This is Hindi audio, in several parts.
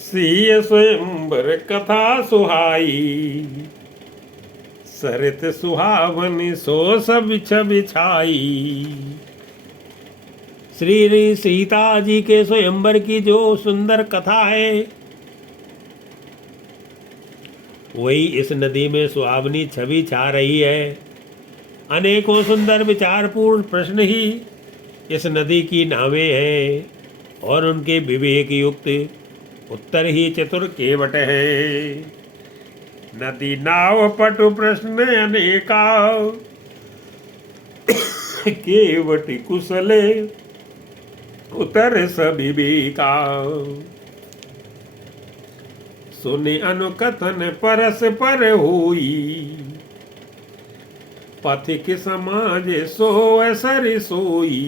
सिय स्वयंवर कथा सुहाई, सरित सुहावनी सो सब छवि छाई। श्री सीता जी के स्वयंवर की जो सुंदर कथा है, वही इस नदी में सुहावनी छवि छा रही है। अनेकों सुंदर विचारपूर्ण प्रश्न ही इस नदी की नावें हैं और उनके विवेक युक्त उत्तर ही चतुर केवट है। नदी नाव पटु प्रश्न अनेका, केवट कुशले उतर सविवेका। सुनि अनुकथन परस पर होई, पथिक समाज सोए सरि सोई।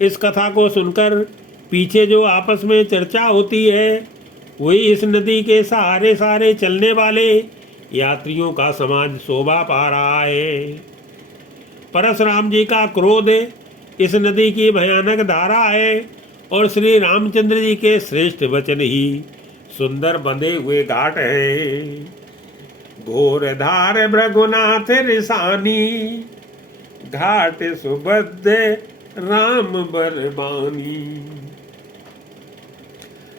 इस कथा को सुनकर पीछे जो आपस में चर्चा होती है, वही इस नदी के सहारे सहारे चलने वाले यात्रियों का समाज शोभा पा रहा है। परशुराम जी का क्रोध इस नदी की भयानक धारा है और श्री रामचंद्र जी के श्रेष्ठ वचन ही सुंदर बंधे हुए घाट हैं। घोर धार भृगुनाथ रिसानी, घाट सुबद्ध राम बरबानी।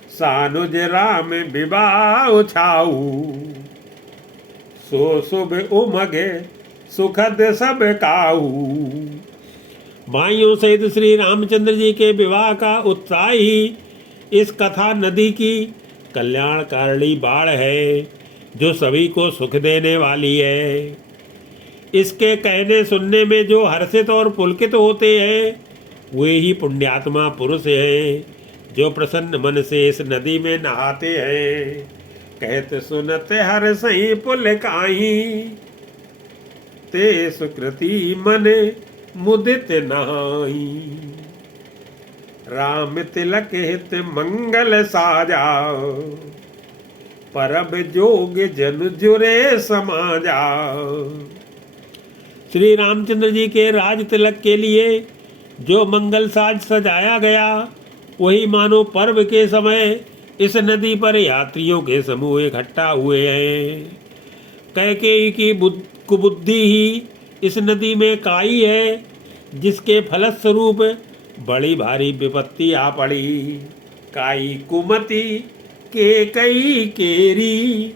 सानुज राम विवाह छाऊ, सो शुभ उमगे सुखद सब काऊ। भाइयों सहित श्री रामचंद्र जी के विवाह का उत्साह ही इस कथा नदी की कल्याणकारिणी बाढ़ है, जो सभी को सुख देने वाली है। इसके कहने सुनने में जो हर्षित और पुलकित होते हैं, वे ही पुण्यात्मा पुरुष हैं, जो प्रसन्न मन से इस नदी में नहाते हैं। कहते सुनते हर सही पुलकाई, ते सुकृति मन मुदित नहाई। राम तिलक हित मंगल साजा, परब जोग जन जुरे समाजा। श्री रामचंद्र जी के राज तिलक के लिए जो मंगल साज सजाया गया, वही मानो पर्व के समय इस नदी पर यात्रियों के समूह इकट्ठा हुए हैं। कैकेयी की कुबुद्धि ही इस नदी में काई है, जिसके फलस्वरूप बड़ी भारी विपत्ति आ पड़ी। काई कुमति के कई केरी,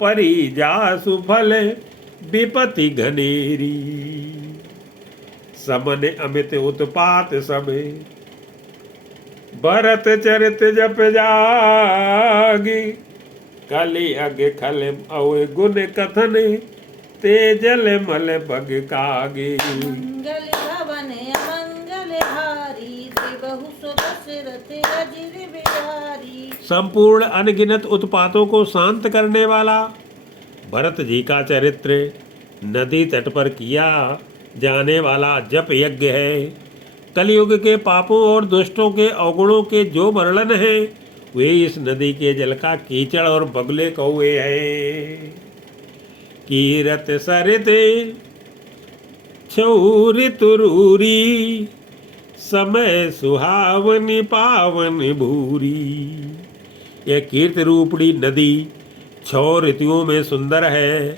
परी जासु फल विपत्ति घनेरी। समन अमित उत्पात समय, भरत चरित जप जागी। कलि अग खल अव गुण कथन, तेजल मल बग कागे। मंगल भवन अमंगल हारी, देवहु सो दशरथ अजिर बिहारी। संपूर्ण अनगिनत उत्पातों को शांत करने वाला भरत जी का चरित्र नदी तट पर किया जाने वाला जप यज्ञ है। कलयुग के पापों और दुष्टों के अवगुणों के जो वर्णन है, वे इस नदी के जल का कीचड़ और बगले कौए हैं। कीरत सरित छौरि तुरूरी, समय सुहावनी पावन भूरी। यह कीर्त रूपड़ी नदी 6 ऋतुओं में सुंदर है।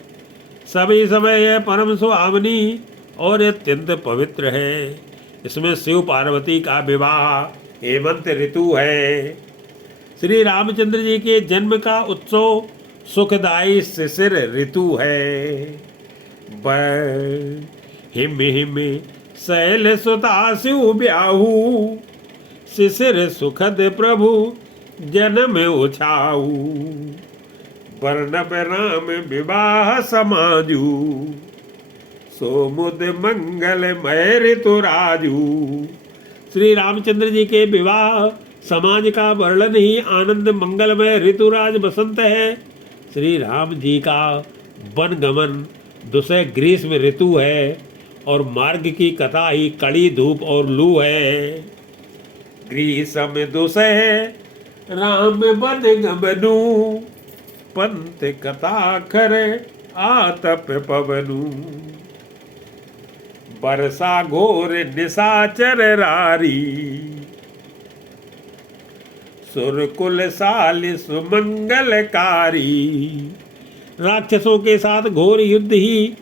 सभी समय यह परम सुहावनी और अत्यंत पवित्र है। इसमें शिव पार्वती का विवाह हेमंत ऋतु है। श्री रामचंद्र जी के जन्म का उत्सव सुखदायी शिशिर ऋतु है। हिम हिम शैल सुता शिव ब्याहू, शिशिर सुखद प्रभु जन्म उछाऊ। वर्णव राम विवाह समाजू, सोमुद मंगल मय ऋतु राजू। श्री रामचंद्र जी के विवाह समाज का वर्णन ही आनंद मंगलमय ऋतुराज बसंत है। श्री राम जी का वन गमन दुसह ग्रीष्म ऋतु है और मार्ग की कथा ही कड़ी धूप और लू है। ग्रीष्म दुसह राम वन गमनु, पंथ कथा खर आतप पवनु। बरसा घोर निशाचर रारी, सुरकुल सालिस मंगलकारी। राक्षसों के साथ घोर युद्ध ही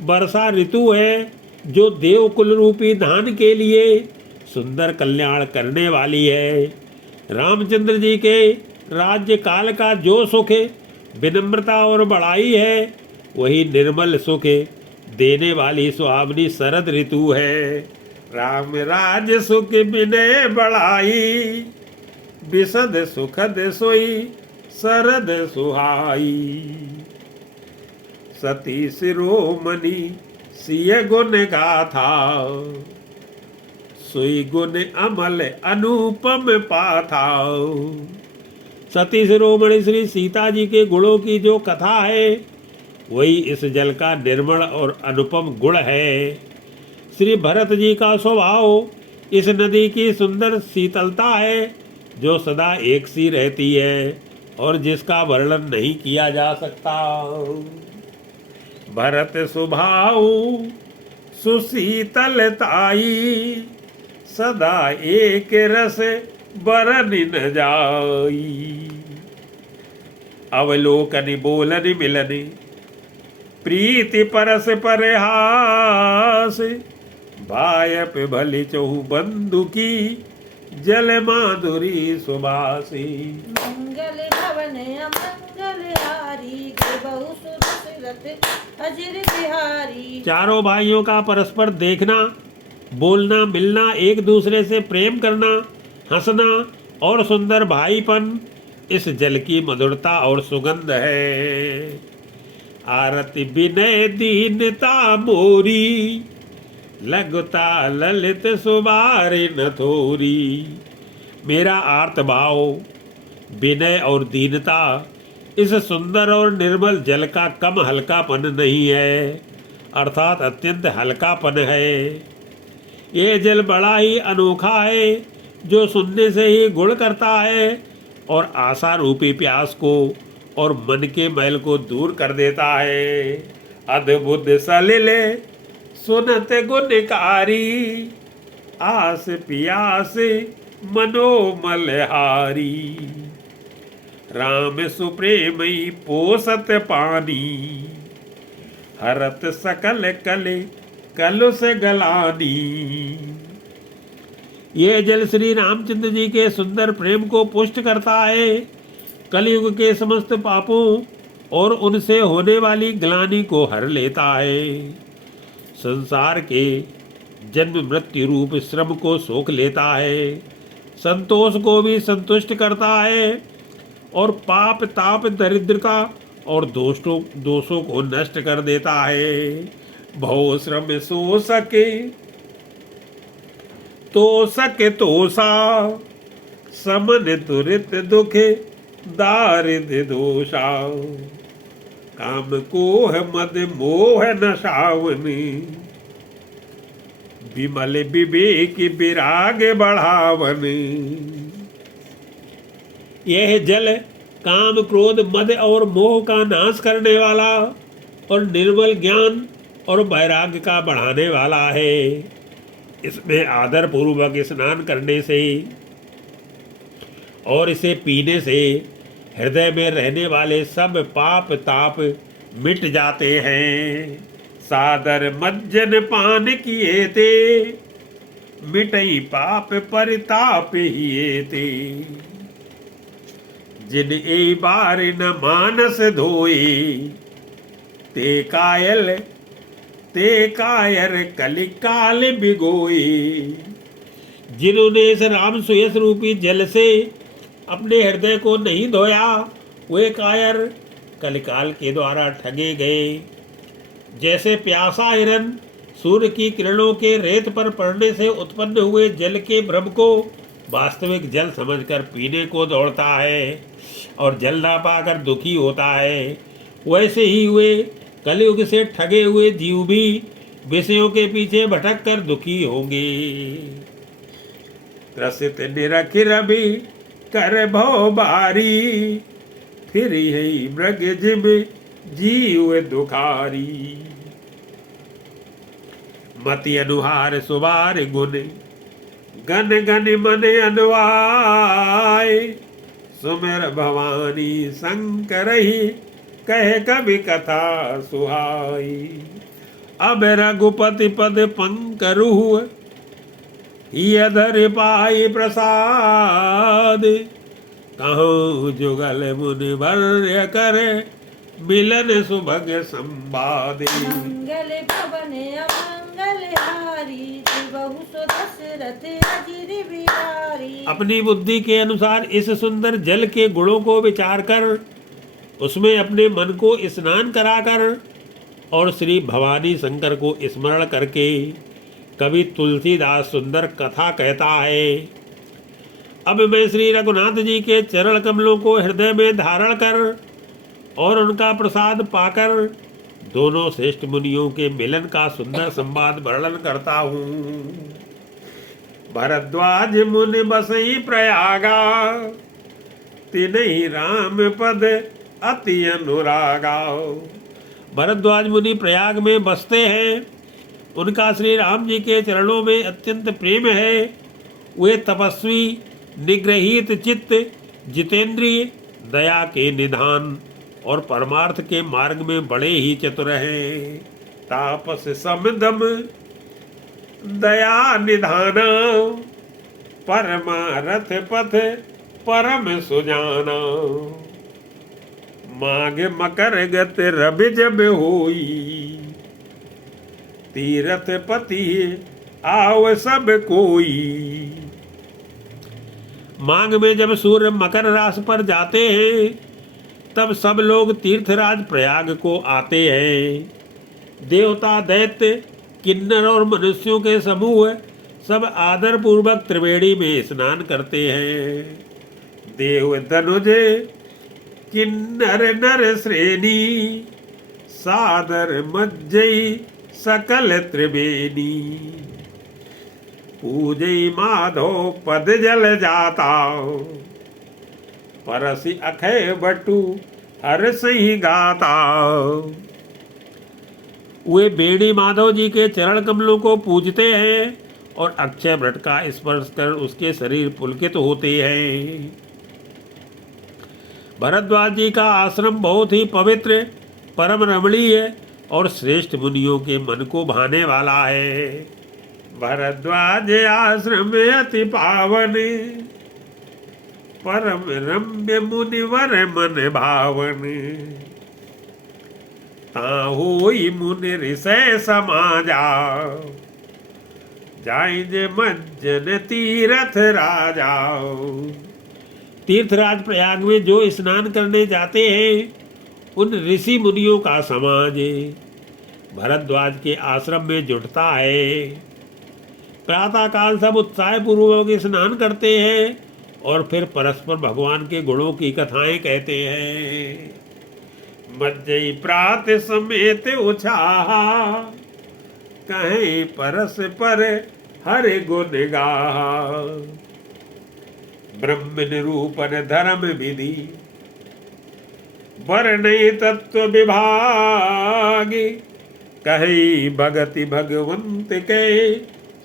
वर्षा ऋतु है, जो देवकुल रूपी धान के लिए सुंदर कल्याण करने वाली है। रामचंद्र जी के राज्य काल का जो सुख विनम्रता और बड़ाई है, वही निर्मल सुख देने वाली सुहावनी शरद ऋतु है। राम राज सुख विनय बड़ाई, विशद सुखद सोई शरद सुहाई। सती शिरोमणि सिय गुण गाथा, सोई गुण अमल अनुपम पाथा। सती शिरोमणि श्री सीता जी के गुणों की जो कथा है, वही इस जल का निर्मल और अनुपम गुण है। श्री भरत जी का स्वभाव इस नदी की सुंदर शीतलता है, जो सदा एक सी रहती है और जिसका वर्णन नहीं किया जा सकता। भरत स्वभाव सुशीतलताई, सदा एक रस बरन न जाई। अवलोकन बोलन मिलन, प्रीति परस परहास। भायप भले चहु बंधु की, जल माधुरी सुबासी। मंगल भवन अमंगल हारी, देवहु सुर दशरथ अजिर बिहारी। चारों भाइयों का परस्पर देखना, बोलना, मिलना, एक दूसरे से प्रेम करना, हंसना और सुंदर भाईपन इस जल की मधुरता और सुगंध है। आरती विनय दीनता मोरी, लगता ललित सुबारे न थोरी। मेरा आर्त भाव, विनय और दीनता इस सुंदर और निर्मल जल का कम हल्कापन नहीं है, अर्थात अत्यंत हल्कापन है। ये जल बड़ा ही अनोखा है, जो सुनने से ही गुण करता है और आशा रूपी प्यास को और मन के मैल को दूर कर देता है। अद्भुत सलिल सुनत गुणकारी, आस पियास मनोमलहारी। राम सुप्रेमई पोसत पानी, हरत सकल कले कलुष गलानी। ये जल श्री रामचंद्र जी के सुंदर प्रेम को पुष्ट करता है, कलयुग के समस्त पापों और उनसे होने वाली ग्लानि को हर लेता है। संसार के जन्म मृत्यु रूप श्रम को सोख लेता है, संतोष को भी संतुष्ट करता है और पाप ताप दरिद्रता और दोषों को नष्ट कर देता है। भव श्रम सो सके तोषा, समन तुरित दुखे दारिद्र दोषा। काम कोह मद मोह नशावनी, विमल विवेक विराग बढ़ावनी। यह जल काम क्रोध मद और मोह का नाश करने वाला और निर्मल ज्ञान और वैराग्य का बढ़ाने वाला है। इसमें आदर पूर्वक स्नान करने से और इसे पीने से हृदय में रहने वाले सब पाप ताप मिट जाते हैं। सादर मज्जन पान किए थे, मिटई पाप परिताप हिए थे। जिन ए बार न मानस धोए, ते कायर कलिकाल बिगोए। जिन्होंने इस राम सुयस रूपी जल से अपने हृदय को नहीं धोया, वे कायर कलिकाल के द्वारा ठगे गए। जैसे प्यासा हिरन सूर्य की किरणों के रेत पर पड़ने से उत्पन्न हुए जल के भ्रम को वास्तविक जल समझकर पीने को दौड़ता है और जल ना पाकर दुखी होता है, वैसे ही वे कलयुग से ठगे हुए जीव भी विषयों के पीछे भटक कर दुखी होंगे। त्रसित निरख रवि कर भव बारी, फिर यही मृग जिम जीव दुखारी। मति अनुहार सुवार गुण, गन गन मन अनुआय। सुमिर भवानी शंकर ही, कहे कवि कथा सुहाई। अब रघुपति पद पंकरु, यधर पाई प्रसाद। कहूँ जुगल मुनि वर्य करे, मिलन सुभग संवाद। मंगल भवन अमंगल हारी, बहु सो दशरथ अजिर बिहारी। अपनी बुद्धि के अनुसार इस सुंदर जल के गुणों को विचार कर, उसमें अपने मन को स्नान कराकर और श्री भवानी शंकर को स्मरण करके कवि तुलसीदास सुंदर कथा कहता है। अब मैं श्री रघुनाथ जी के चरण कमलों को हृदय में धारण कर और उनका प्रसाद पाकर दोनों श्रेष्ठ मुनियों के मिलन का सुंदर संवाद वर्णन करता हूँ। भरद्वाज मुनि बसई प्रयागा, तिन्हि राम पद अति अनुरागा। भरद्वाज मुनि प्रयाग में बसते हैं, उनका श्री राम जी के चरणों में अत्यंत प्रेम है। वे तपस्वी, निग्रहित चित्त, जितेंद्रिय, दया के निधान और परमार्थ के मार्ग में बड़े ही चतुर हैं। तापस समदम दया निधाना, परमारथ पथ परम सुजाना। माग मकर गत रवि जब होई, तीरथ पति आव सब कोई। माघ में जब सूर्य मकर राशि पर जाते हैं, तब सब लोग तीर्थराज प्रयाग को आते हैं। देवता, दैत्य, किन्नर और मनुष्यों के समूह सब आदर पूर्वक त्रिवेणी में स्नान करते हैं। देव धनुज किन्नर नर श्रेणी, सादर मज्जई सकल त्रिवेणी। पूजई माधव पद जल जाता, परसि अखय बटु हर सही गाता। वे बेड़ी माधव जी के चरण कमलों को पूजते हैं और अक्षय वट का स्पर्श कर उसके शरीर पुलकित होते हैं। भरद्वाज जी का आश्रम बहुत ही पवित्र, परम रमणीय और श्रेष्ठ मुनियों के मन को भाने वाला है। भरद्वाज आश्रम अति पावन, परम रम्य मुनिवर मन भावन। ताहोई मुनि ऋषय समाजा, जाइजे मज्जन तीरथ राजा। तीर्थराज प्रयाग में जो स्नान करने जाते हैं, उन ऋषि मुनियों का समाज भरद्वाज के आश्रम में जुटता है। प्रातः काल सब उत्साह पूर्वक स्नान करते हैं और फिर परस्पर भगवान के गुणों की कथाएं कहते हैं। मज्जई प्रात समेत उछाहा, कहीं परस पर हरि गुण गाहा। ब्रह्म निरूपण धर्म विधि, वर्णय तत्व विभागी। कही भगति भगवंत के,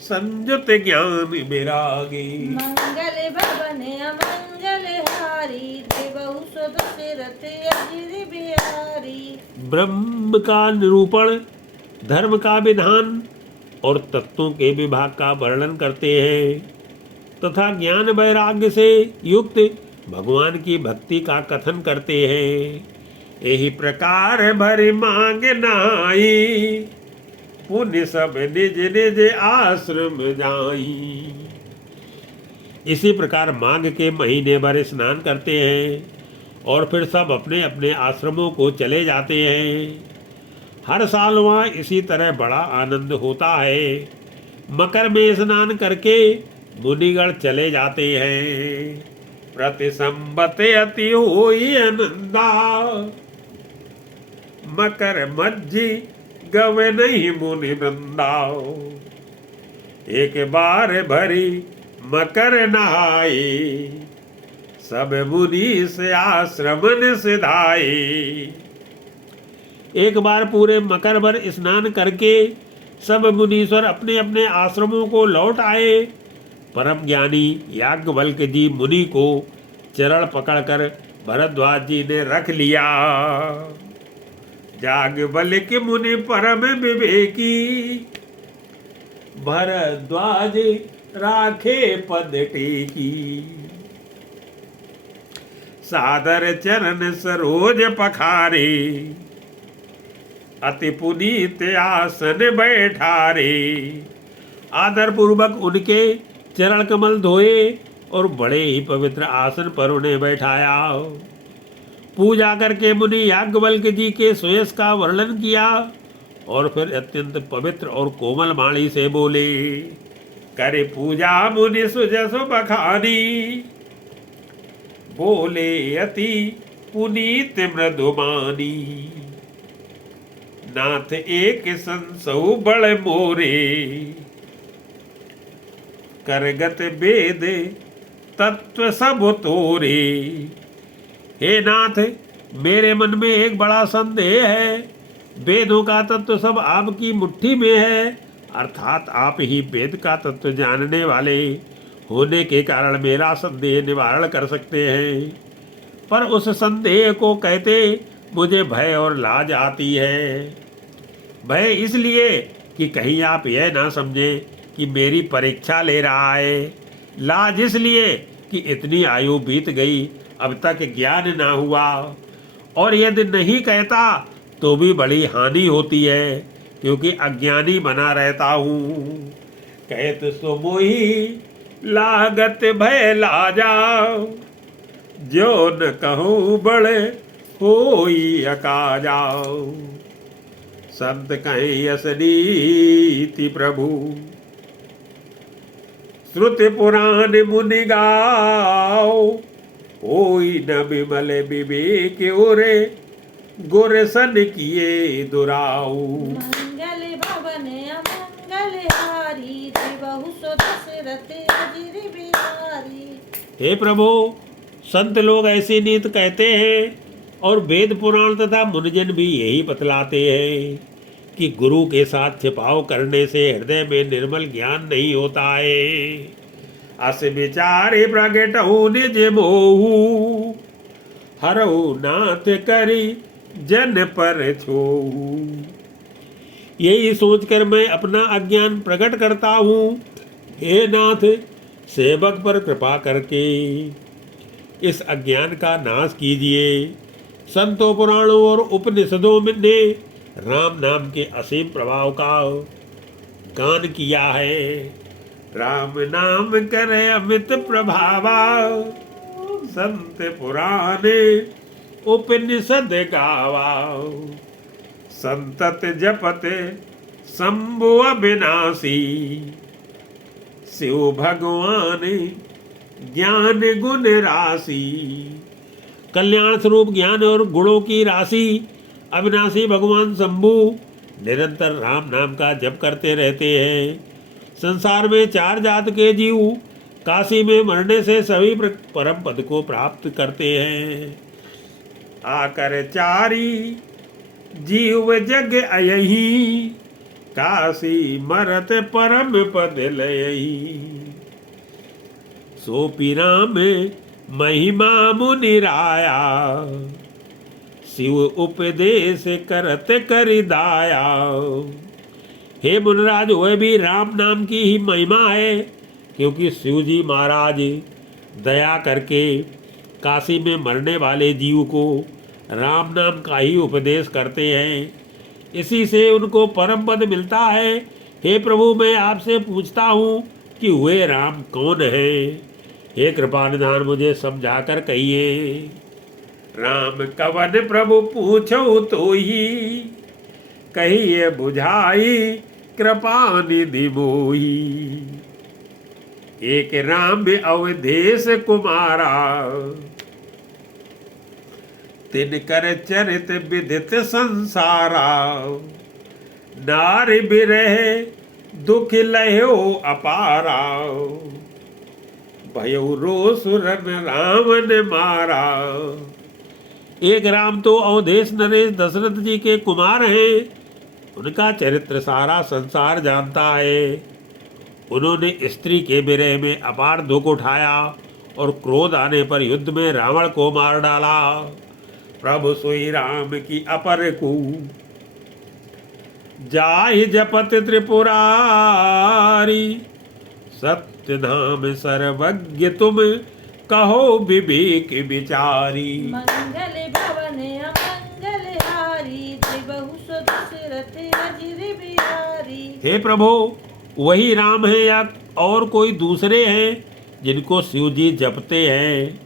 संयुत ज्ञान विरागी। मंगल भवन अमंगल हारी, देवहु सो दशरथ अजिर बिहारी। ब्रह्म का निरूपण, धर्म का विधान और तत्वों के विभाग का वर्णन करते हैं तथा ज्ञान वैराग्य से युक्त भगवान की भक्ति का कथन करते हैं। यही प्रकार भरी मांग नाई, पुण्य सब निज निज आश्रम जाई। इसी प्रकार माघ के महीने भर स्नान करते हैं और फिर सब अपने अपने आश्रमों को चले जाते हैं। हर साल वहाँ इसी तरह बड़ा आनंद होता है। मकर में स्नान करके मुनिगण चले जाते हैं। प्रति संबत अति होई आनंदा, मकर मज्जी गवे नहीं मुनि वृंदा। एक बार भरी मकर नहाई, सब मुनि से आश्रमन सिधाई। एक बार पूरे मकर भर स्नान करके सब मुनीश्वर अपने अपने आश्रमों को लौट आए। परम ज्ञानी याज्ञवल्क्य जी मुनि को चरण पकड़कर भरद्वाज जी ने रख लिया। याज्ञवल्क्य मुनि परम विवेकी, भरद्वाज राखे पद टेकी। सादर चरण सरोज पखारे, अति पुनीत आसन बैठारे। आदर पूर्वक उनके चरण कमल धोए और बड़े ही पवित्र आसन पर उन्हें बैठाया। पूजा करके मुनि याज्ञवल्क्य जी के सुयश का वर्णन किया और फिर अत्यंत पवित्र और कोमल वाणी से बोले, करे पूजा मुनि सुजस बखानी, बोले अति पुनीत मृदुमानी। नाथ एक संसौ बड़ मोरे, करगत वेद तत्व सब तोरे। हे नाथ, मेरे मन में एक बड़ा संदेह है। वेदों का तत्व सब आपकी मुट्ठी में है, अर्थात आप ही वेद का तत्व जानने वाले होने के कारण मेरा संदेह निवारण कर सकते हैं। पर उस संदेह को कहते मुझे भय और लाज आती है। भय इसलिए कि कहीं आप यह ना समझें कि मेरी परीक्षा ले रहा है। लाज इसलिए कि इतनी आयु बीत गई, अब तक ज्ञान ना हुआ, और यदि नहीं कहता तो भी बड़ी हानि होती है, क्योंकि अज्ञानी बना रहता हूँ। कहत सो मोही लागत भय लाजा, जो न कहूँ बड़े होई अकाजा। संत कहें असनीति प्रभु, श्रुति पुराण मुनि गाओ। होई न विमल विवेक ओरे, गुर सन किए दुराऊ। मंगल भवन अमंगल हारी, बहु सो दशरथ अजिर बिहारी। हे प्रभु, संत लोग ऐसी नीत कहते हैं और वेद पुराण तथा मुनिजन भी यही बतलाते हैं कि गुरु के साथ छिपाव करने से हृदय में निर्मल ज्ञान नहीं होता है। अस विचारे प्रगट हो निज मोहू, हरऊ नाथ करी जन पर छोहू। यही सोचकर मैं अपना अज्ञान प्रकट करता हूँ। हे नाथ, सेवक पर कृपा करके इस अज्ञान का नाश कीजिए। संतों, पुराणों और उपनिषदों ने राम नाम के असीम प्रभाव का गान किया है। राम नाम करे अमित प्रभावा, संत पुराणे उपनिषद गावा। संतत जपते शंभु अविनाशी, शिव भगवान ज्ञान गुण राशि। कल्याण स्वरूप ज्ञान और गुणों की राशि अविनाशी भगवान शंभु निरंतर राम नाम का जप करते रहते हैं। संसार में 4 जात के जीव काशी में मरने से सभी परम पद को प्राप्त करते हैं। आकर चारी जीव जग अयही, काशी मरत परम पद लयही। सो पीराम महिमा मुनिराया, शिव उपदेश करत करि दाया। हे मुनिराज, वह भी राम नाम की ही महिमा है, क्योंकि शिव जी महाराज दया करके काशी में मरने वाले जीव को राम नाम का ही उपदेश करते हैं। इसी से उनको परम पद मिलता है। हे प्रभु, मैं आपसे पूछता हूँ कि वे राम कौन है? हे कृपा निधान, मुझे समझाकर कहिए। राम कवन प्रभु पूछो तो ही, कहिए बुझाई कृपा निधि मोही। एक राम अवधेश कुमारा, तिनकर चरित विदित संसारा। नारी बिरह दुख लहो अपारा, भयो रोसुरन रावण मारा। एक राम तो अवधेश नरेश दशरथ जी के कुमार हैं। उनका चरित्र सारा संसार जानता है। उन्होंने स्त्री के विरह में अपार दुख उठाया और क्रोध आने पर युद्ध में रावण को मार डाला। प्रभु सोई राम की अपर को जाहि जपत त्रिपुरारी, सत्य धाम सर्वज्ञ तुम कहो विवेक विचारी। मंगल भवन अमंगल हारी, त्रिबहु सो दशरथ अजिर बिहारी। हे प्रभु, वही राम है या और कोई दूसरे हैं जिनको शिव जी जपते हैं?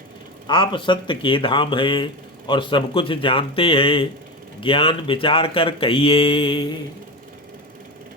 आप सत्य के धाम हैं और सब कुछ जानते हैं, ज्ञान विचार कर कहिए।